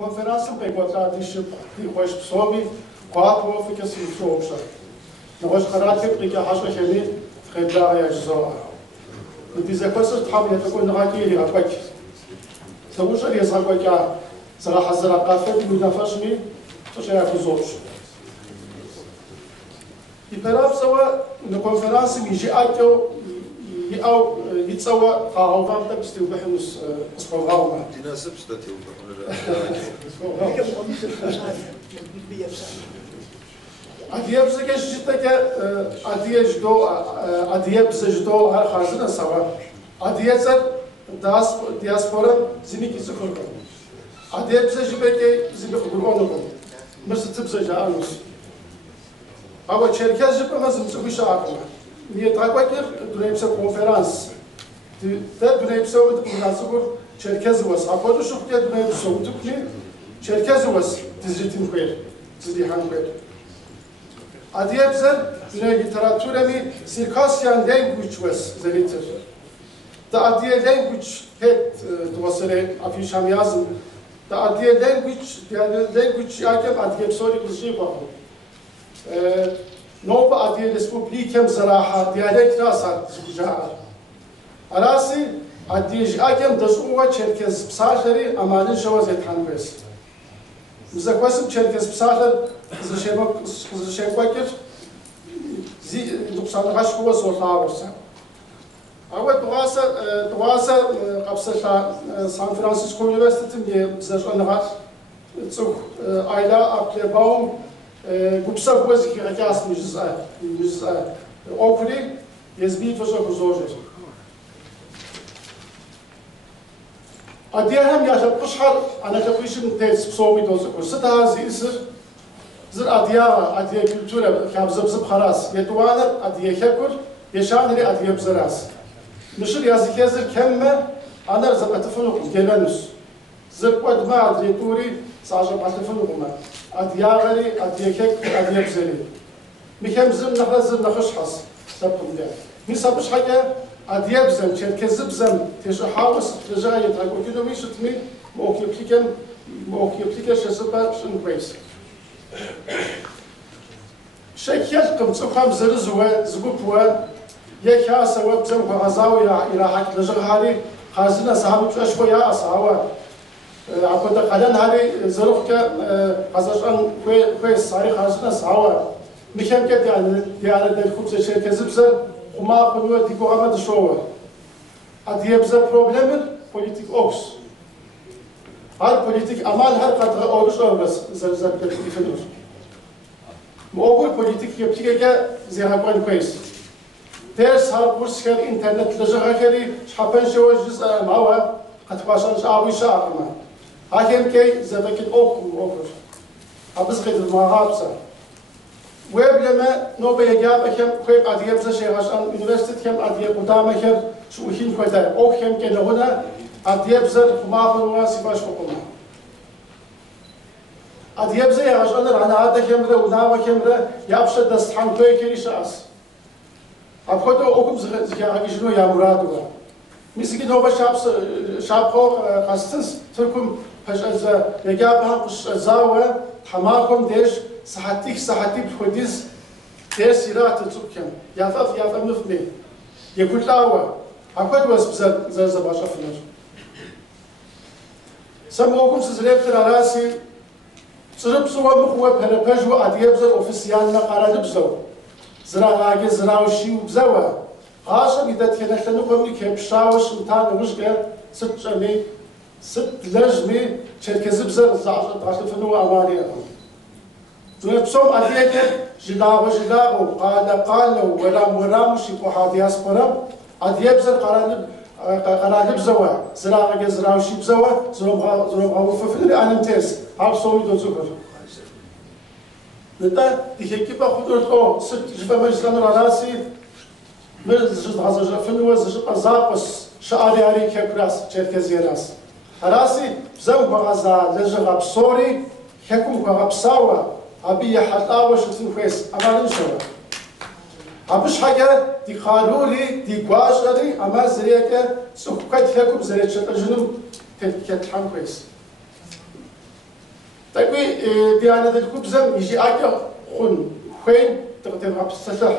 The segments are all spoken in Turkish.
конференцийн байгууллагад ишиг хойш псоми quatro fica assim trouxa nós caráter que a raça chene treblar e ajzo e dizer coisas de hamia que quando aqui ele rapaz سووش اللي يصحوا كا صراحة زرقاء فات ونفشني فشيء يخزوش يبراب سوا نكونفرنس يجي أكو أو يتسوى قاعو فامتا بستيو بحنوس اسمه غاوما تناسب ستاتيو أدياب زكاش جتك أدياب زجدو هر خازنة سوا أدياب diaspora zimik izukurkan. Adiyat bize jibeke zimik kurbanıkum. Mısıtı bize canus. Ama Çerkez jibeme zimik kuşa akma. Niye takvakir dönemse konferans. De dönemse o diplomasıkur Çerkez vas. Akodu şukya dönemse o dipli Çerkez vas dizritin koyar. Zidihan koyar. Adiyat bize dönem literatüremi Circassian language vas zelitir. The idea language het dosere afişam yazın. The idea language yakem adiyem soru kızı bakın. Nova adiyem respublikem zaraha diyalekt rasat zıcağa. Arası adiyem yakem dasuva Çerkez psahları amanın şavazet hanbes. Müzakvasım Çerkez psahlar zışemakir nuksanı kaşkuva sortağı olsa. أول دواسة قبسة سان فرانسيسكو يونيفرسيتي مي زجنغات تسوق عائلة أبلي باوم قبسة بوزي كي رجاس مجز أوكري يزبيت وجه بزوجة أديهم يا شب قشحر أنا كبيشم تيس بصومي دوزكو ستها زيسر زر أديا كولتورة كابزبزب خلاص يدوانا أديا كبر يشانري أديا بزراس نشر yazık yazır kemme anar zapatıfını gelenus zırkvat ma adriyaturi sadece patıfını kuma adiyagari adiyekek adiyabzeli mikem zım nahra zım nahış has sabım de misabış haga adiyabzem çerkezibzem teşi havas rejayet hakokidomi şutmi mokipliken şesaba şunqueys şekyel kımtsıkham zırı zuva zgupwa يا سوى بزم غزاوي إلى حق لجهاري خازنا سامي شوية أصحابه عقد قلنا هذه ظروف ك خزشان كويس صاري خازنا سوا مشان كده يعني الخبز شركة زبزة وما قلوا ديكو عمد شوه أدي بزا problem politik oks هر politik amal her kadar oluşuyor bas zalzal بالفلوس موجود politik yapıyor ki ziyaret كويس تيرس هالبورس كان إنترنت لجهكري شحبان شوج جزء معه قد باشان شعبي شعبنا هاكم كي زبكت أوفر أبز قيد المغابسة ويب لما نوبة يجاب أكيم كيف أديب زشي عشان يونيفرسيتي كم أديب قدامه كم شو هين كذا أو كم كنا هنا أديب زر ما هو سباش حكومة أديب زي عشان أنا هذا كم له وناوى كم له يابشة دستحان كوي كري شاس أبغى أقوم زكاة شنو يا مرادوا مسكين هو شابخو قصص تركم فش از يجابها قش زاوة حماكم ديش صحتك بخديز ديش سيرات تسكم يافف مفني يقول لاوة أبغى بس زر باش أفنر سموكم سزريب ترى راسي صرب سوا مخوة بهربجو أديبزر أوفيسيالنا قرار بزو زراعة زراعشي وبزوا عاشر إذا تكلمنا نقول لك بشاوش متان وشجع ست جمي ست لجمي شركة زبزة زعفر عشان فنوا أمانية تنبسم أديك جلاو قال ولا مش يكون حادياس برام أديبزر قرار بزوا زراعة زراعشي بزوا زروم غوفة فنري أنا متيس عارف صومي دوزوكر نتا تيجي خودرت أو ست جبا مجلسنا راسي مجلس هذا فنوا زجبا زاقس شعري عليك كراس شركة راس راسي زوج بغزا لجغا بصوري حكم بغبساوة أبي حتاوة شتن كويس أما نشوا أبش حاجة دي قالولي دي قاشري أما زريكة سكوكات حكم زريكة الجنوب تتحم كويس Tabii Diyanet'in kubzam işi akya hun huyn tırtım hapsatah.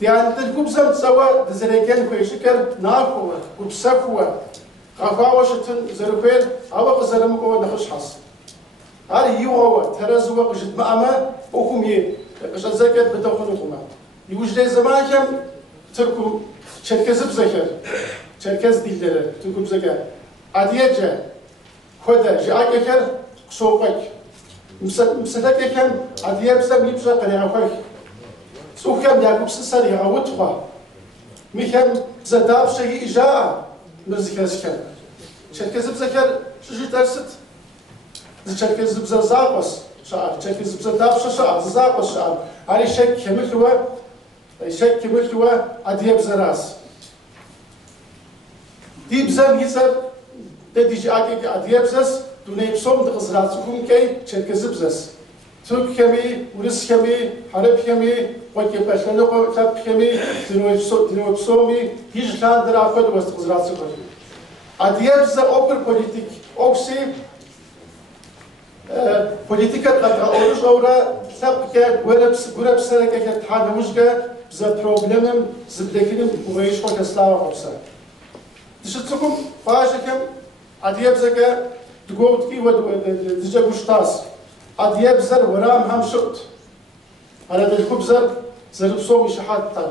Diyanet'in kubzam sawa dizereken huyshiker nakuwa kubsakwa qafawashatun zerufel awa qazarım ko nakhshas. Hal yuwa terazwa qjid ma'ama okumi qjazakat betakhunukuma. Yujde zamankem Türk'üm Çerkezib zeker. Çerkez dilleri Türk'üm zeker. Adiyece Koda jakeker soğuk. Mesela kekem adiyepse mipsa kanayak. Soğukem yakupsa sarı yağutwa. Mikem zadab şeyi ija mızkesken. Çerkezib zeker şu dersit. Çerkezib zapas. Şah Çerkezib zadab şah zapas şah. Ali şek kemikwa şek kemikwa adiyep zaras. Dibzem hisar dedici akik adiyepses Dunaypsom dıkızratsıkum key Çerkezibzes. Türk kemi, Uris kemi, Harep kemi, Koke Peşlene Koke kemi, Dunaypsomi, Hijlandır afet was dıkızratsıkum. Adiyepse okur politik, oksi politika kadra oruç avra sabke gurepsere keke tanımışke bize problemim zibdekinim uğrayış kokeslava kopsa. Dışıtsıkum faşekem adiyepseke Dugovat ki ve dice guştas. Adiye bizler varam ham şut. Arada kubzar zarıp soğuk işahat tar.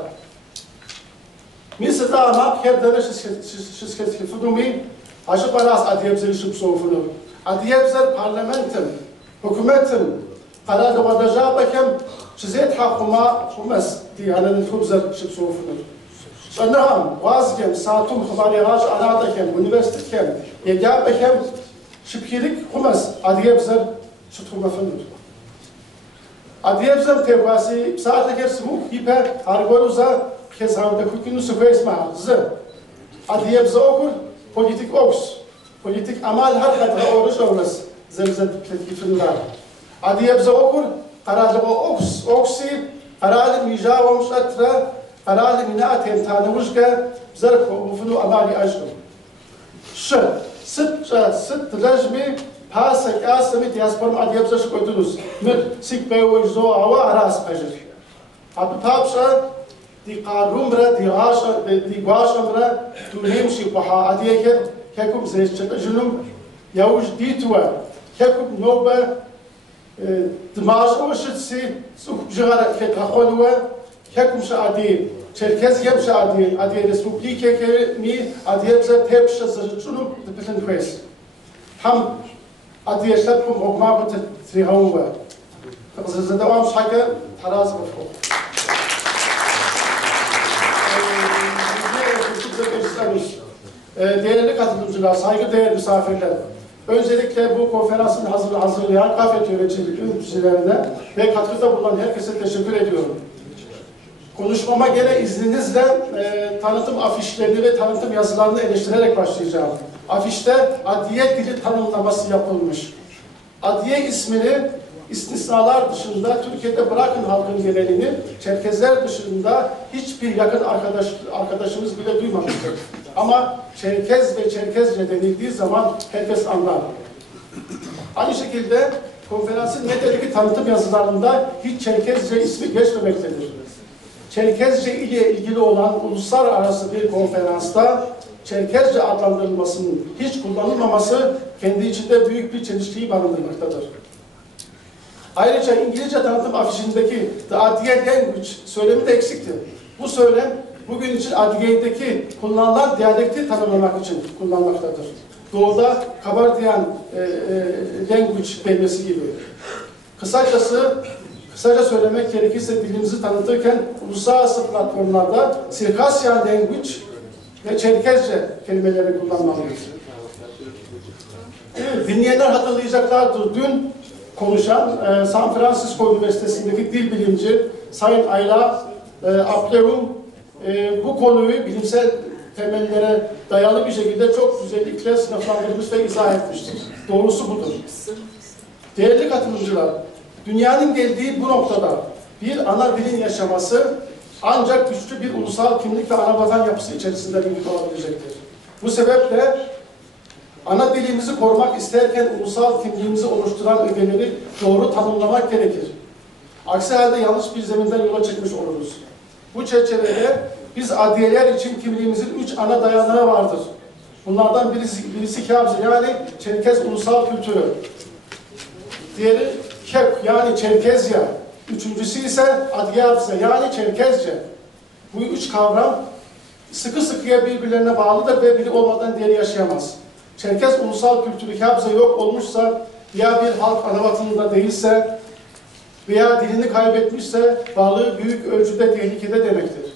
Misata ama kerdana şirket hifudumi aşı paras adiye bizler işip soğufunu. Adiye bizler parlamentim, hükümetim karar davadaja bakem çizet hakuma humes diye halinin kubzar işip soğufunu. Sanırım vazgem saatum xabariyaj anadakem üniversitekem yega bakem Şüphilik humas adiyebzer şutuma fındır. Adiyebzer tevasi saat eker smuk hiper argoruza kezavda kukinu süfeys mahzı. Adiyebzer okur politik oks. Politik amal her kadar oruç olmaz. Zelzet tetkifinde. Adiyebzer okur kararlı oks. Oksi kararlı mijavom şatra kararlı minatem tanımışka zarf ufunu amali aşkım. Şu Sıt lejmi pasak asami diasporum adiyabza şukoydunuz. Mir sikbeyo zo ava aras pajır. Abi papşa di qarumra di guaşamra tuhimşi paha adiyeker kekum zeyçetajunum yavuj ditwa kekum noba dmaj oşitsi suhjara ketakhonwa kekum şadi Çerkez yem şadi adiye Respublike mi adiye bize tepşe zırçunu dipilin kwes. Ham adiye şapkum okma bu trihawa. Kızı devam şaka taraz bu. Değerli katılımcılar, saygıdeğer misafirler. Öncelikle bu konferansın hazırlayan Kafet yöneticilerine ve katkıda bulunan herkese teşekkür ediyorum. Konuşmama gene izninizle tanıtım afişlerini ve tanıtım yazılarını eleştirerek başlayacağım. Afişte adliye dili tanımlaması yapılmış. Adliye ismini istisnalar dışında Türkiye'de bırakın halkın genelini, Çerkezler dışında hiçbir yakın arkadaşımız bile duymamıştır. Ama Çerkez ve Çerkezce denildiği zaman herkes anlar. Aynı şekilde konferansın metodiki tanıtım yazılarında hiç Çerkezce ismi geçmemektedir. Çerkezce ile ilgili olan uluslararası bir konferansta Çerkezce adlandırılmasının hiç kullanılmaması kendi içinde büyük bir çelişkiyi barındırmaktadır. Ayrıca İngilizce tanıtım afişindeki The Adliye Language söylemi de eksikti. Bu söylem bugün için adliyedeki kullanılan diyalekti tanımlamak için kullanılmaktadır. Doğuda Kabardiyan language denmesi gibi. Kısaca söylemek gerekirse dilimizi tanıtırken uluslararası platformlarda Sirkasya language ve Çerkezce kelimeleri kullanmalıyız. Dinleyenler hatırlayacaklardır. Dün konuşan San Francisco Üniversitesi'ndeki dil bilimci Sayın Ayla Apleum bu konuyu bilimsel temellere dayalı bir şekilde çok güzellikle sınıflandırmış ve izah etmiştir. Doğrusu budur. Değerli katılımcılar, dünyanın geldiği bu noktada bir ana dilin yaşaması ancak güçlü bir ulusal kimlik ve ana vatan yapısı içerisinde mümkün olabilecektir. Bu sebeple Ana dilimizi korumak isterken ulusal kimliğimizi oluşturan ögeleri doğru tanımlamak gerekir. Aksi halde yanlış bir zeminden yola çıkmış oluruz. Bu çerçevede biz adiyeler için kimliğimizin 3 ana dayanağı vardır. Bunlardan birisi Kabze yani Çerkez ulusal kültürü. Diğeri Kek yani Çerkezya. Üçüncüsü ise Adyabze yani Çerkezce. Bu 3 kavram sıkı sıkıya birbirlerine bağlıdır ve biri olmadan diğeri yaşayamaz. Çerkez ulusal kültürü Kabze yok olmuşsa ya bir halk anavatanında değilse veya dilini kaybetmişse varlığı büyük ölçüde tehlikede demektir.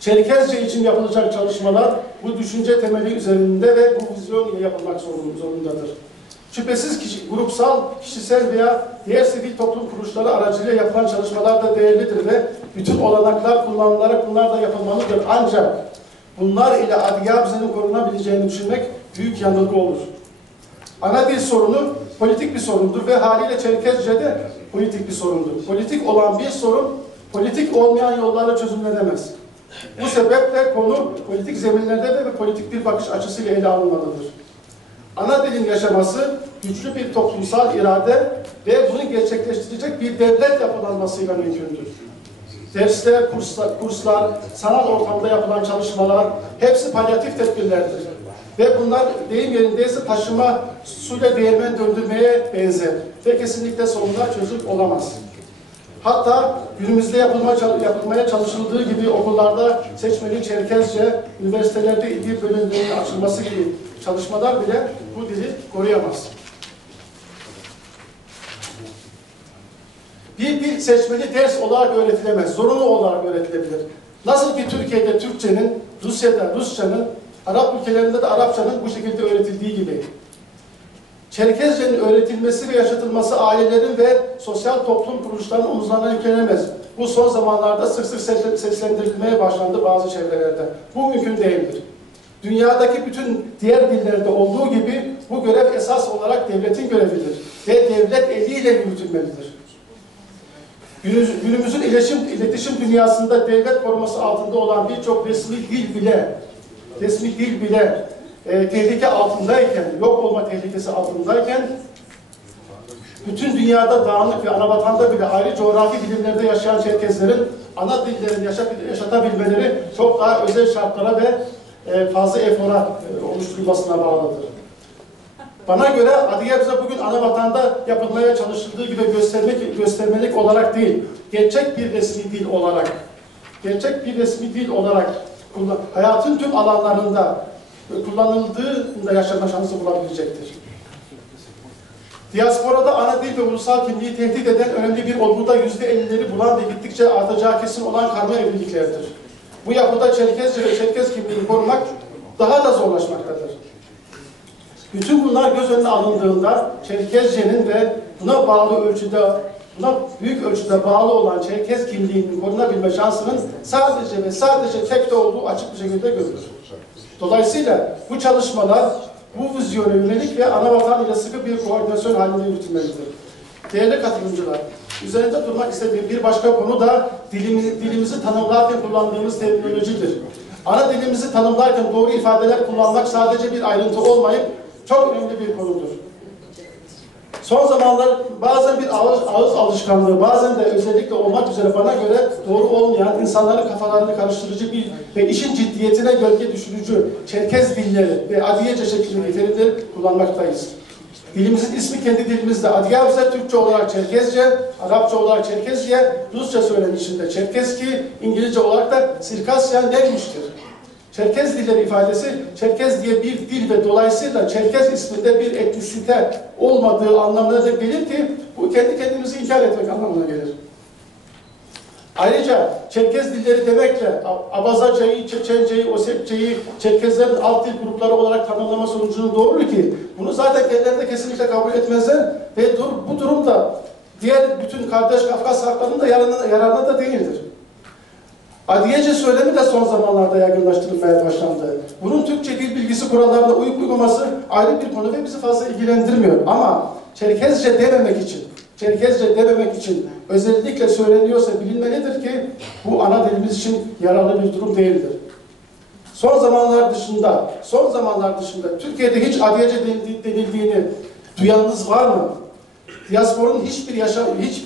Çerkezce için yapılacak çalışmalar bu düşünce temeli üzerinde ve bu vizyon ile yapılmak zorundadır. Şüphesiz grupsal, kişisel veya diğer sivil toplum kuruluşları aracılığıyla yapılan çalışmalar da değerlidir ve bütün olanaklar kullanılarak bunlar da yapılmalıdır. Ancak bunlar ile Adyabze'nin korunabileceğini düşünmek büyük yanılgı olur. Ana dil sorunu politik bir sorundur ve haliyle Çerkezce de politik bir sorundur. Politik olan bir sorun, politik olmayan yollarla çözümlenemez. Bu sebeple konu politik zeminlerde ve politik bir bakış açısıyla ele alınmalıdır. Ana dilin yaşaması, güçlü bir toplumsal irade ve bunu gerçekleştirecek bir devlet yapılanmasıyla mümkündür. Dersler, kurslar, sanal ortamda yapılan çalışmalar hepsi palyatif tedbirlerdir. Ve bunlar deyim yerindeyse taşıma, suyla değirmen döndürmeye benzer ve kesinlikle sonunda çözüm olamaz. Hatta günümüzde yapılmaya çalışıldığı gibi okullarda seçmeli Çerkezce, üniversitelerde ilgi bölümlerinin açılması gibi çalışmalar bile bu dili koruyamaz. Bir dil seçmeli ders olarak öğretilemez, zorunlu olarak öğretilebilir. Nasıl ki Türkiye'de Türkçenin, Rusya'da Rusçanın, Arap ülkelerinde de Arapçanın bu şekilde öğretildiği gibi. Çerkezce'nin öğretilmesi ve yaşatılması ailelerin ve sosyal toplum kuruluşlarının omuzlarına yüklenemez. Bu son zamanlarda sık sık seslendirilmeye başlandı bazı çevrelerde. Bu mümkün değildir. Dünyadaki bütün diğer dillerde olduğu gibi bu görev esas olarak devletin görevidir ve devlet eliyle yürütülmelidir. Günümüzün iletişim dünyasında devlet koruması altında olan birçok resmi dil bile tehlike altındayken, yok olma tehlikesi altındayken, bütün dünyada dağınık ve anavatanda bile ayrı coğrafi bilimlerde yaşayan Çerkezlerin ana dillerini yaşatabilmeleri çok daha özel şartlara ve fazla efora oluşturulmasına bağlıdır. Bana göre Adyabze bugün anavatanda yapılmaya çalışıldığı gibi göstermelik olarak değil, gerçek bir resmi dil olarak hayatın tüm alanlarında kullanıldığında yaşama şansı bulabilecektir. Diasporada ana dil ve ulusal kimliği tehdit eden önemli bir olguda %50'leri bulan ve gittikçe artacağı kesin olan karma evliliklerdir. Bu yapıda Çerkezce ve Çerkez kimliğini korumak daha da zorlaşmaktadır. Bütün bunlar göz önüne alındığında Çerkezce'nin ve buna büyük ölçüde bağlı olan Çerkez kimliğinin korunabilme şansının sadece tek olduğu açık bir şekilde görülür. Dolayısıyla bu çalışmalar bu vizyona yönelik ve anavatan ile sıkı bir koordinasyon halinde yürütülmelidir. Değerli katılımcılar, üzerinde durmak istediğim bir başka konu da dilimizi tanımlarken kullandığımız terminolojidir. Ana dilimizi tanımlarken doğru ifadeler kullanmak sadece bir ayrıntı olmayıp çok önemli bir konudur. Son zamanlar bazen bir ağız alışkanlığı, bazen de özellikle olmak üzere bana göre doğru olmayan, insanların kafalarını karıştırıcı ve işin ciddiyetine gölge düşürücü Çerkez dilleri ve Adiyece şeklindeki terimleri kullanmaktayız. Dilimizin ismi kendi dilimizde Adyabze, Türkçe olarak Çerkezce, Arapça olarak Çerkezce, Rusça söylenişinde Çerkezki, İngilizce olarak da Sirkasyan denmiştir. Çerkez dilleri ifadesi, Çerkez diye bir dil ve dolayısıyla Çerkez isminde bir etnisite olmadığı anlamına da gelir ki, bu kendi kendimizi inkar etmek anlamına gelir. Ayrıca Çerkez dilleri demekle Abazacayı, Çeçenceyi, Osetçeyi Çerkezlerin alt dil grupları olarak tanımlama sonucunu doğurur ki, bunu zaten kendileri de kesinlikle kabul etmezler ve bu durumda diğer bütün kardeş Kafkas halklarının da yararına da değildir. Adiyece söylemi de son zamanlarda yaygınlaştırılmaya başlandı. Bunun Türkçe dil bilgisi kurallarına uyup uymaması ayrı bir konu ve bizi fazla ilgilendirmiyor. Ama Çerkezce dememek için özellikle söyleniyorsa bilinmelidir ki bu ana dilimiz için yararlı bir durum değildir. Son zamanlar dışında Türkiye'de hiç Adıyace denildiğini duyanınız var mı? Diasporun hiçbir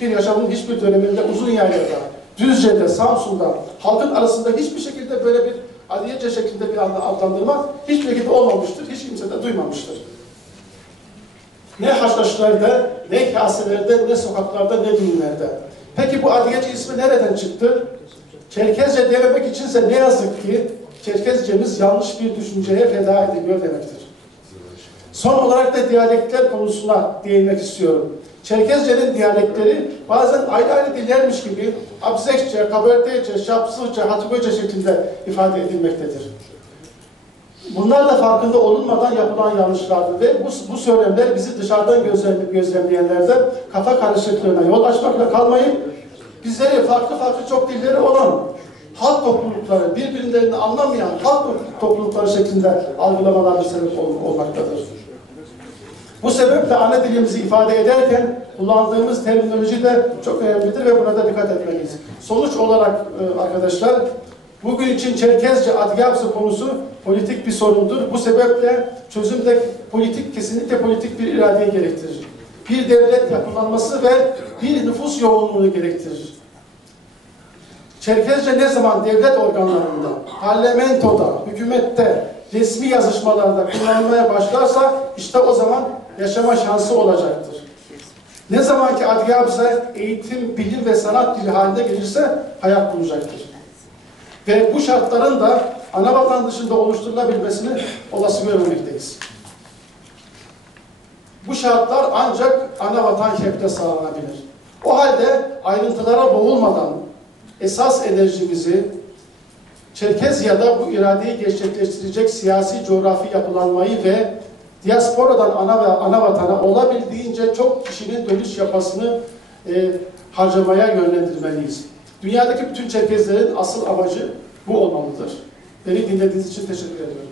yaşamın hiçbir döneminde Uzunyayla'da, Düzce'de, Samsun'da halkın arasında hiçbir şekilde böyle bir Adıyace şeklinde bir adlandırma hiçbir şekilde olmamıştır. Hiç kimse de duymamıştır. Ne haşhaşlarda, ne kaselerde, ne sokaklarda, ne düğünlerde. Peki bu Adıyace ismi nereden çıktı? Çerkezce dememek içinse ne yazık ki Çerkezcemiz yanlış bir düşünceye feda ediliyor demektir. Son olarak da diyalektler konusuna değinmek istiyorum. Çerkezce'nin diyalektleri bazen ayrı dillermiş gibi Abzekçe, Kabardeyce, Şapsızca, Hatıgöce şeklinde ifade edilmektedir. Bunlar da farkında olunmadan yapılan yanlışlardır ve bu söylemler bizi dışarıdan gözlemleyenlerden kafa karışıklığına yol açmakla kalmayıp bizleri farklı çok dilleri olan halk toplulukları, birbirlerini anlamayan halk toplulukları şeklinde algılamalarına sebep olmaktadır. Bu sebeple ana dilimizi ifade ederken kullandığımız terminoloji de çok önemlidir ve buna da dikkat etmeliyiz. Sonuç olarak arkadaşlar, bugün için Çerkezce Adıyace konusu politik bir sorundur. Bu sebeple çözümde kesinlikle politik bir iradeyi gerektirir. Bir devlet yapılanması ve bir nüfus yoğunluğunu gerektirir. Çerkezce ne zaman devlet organlarında, parlamentoda, hükümette, resmi yazışmalarda kullanılmaya başlarsa işte o zaman yaşama şansı olacaktır. Ne zaman ki Adıyace eğitim, bilim ve sanat dili haline gelirse hayat bulacaktır. Ve bu şartların da anavatan dışında oluşturulabilmesini olası görmemekteyiz. Bu şartlar ancak anavatan şekilde sağlanabilir. O halde ayrıntılara boğulmadan esas enerjimizi Çerkezya'da bu iradeyi gerçekleştirecek siyasi coğrafi yapılanmayı ve diasporadan ana vatana olabildiğince çok kişinin dönüş yapasını harcamaya yönlendirmeliyiz. Dünyadaki bütün Çerkezlerin asıl amacı bu olmalıdır. Beni dinlediğiniz için teşekkür ediyorum.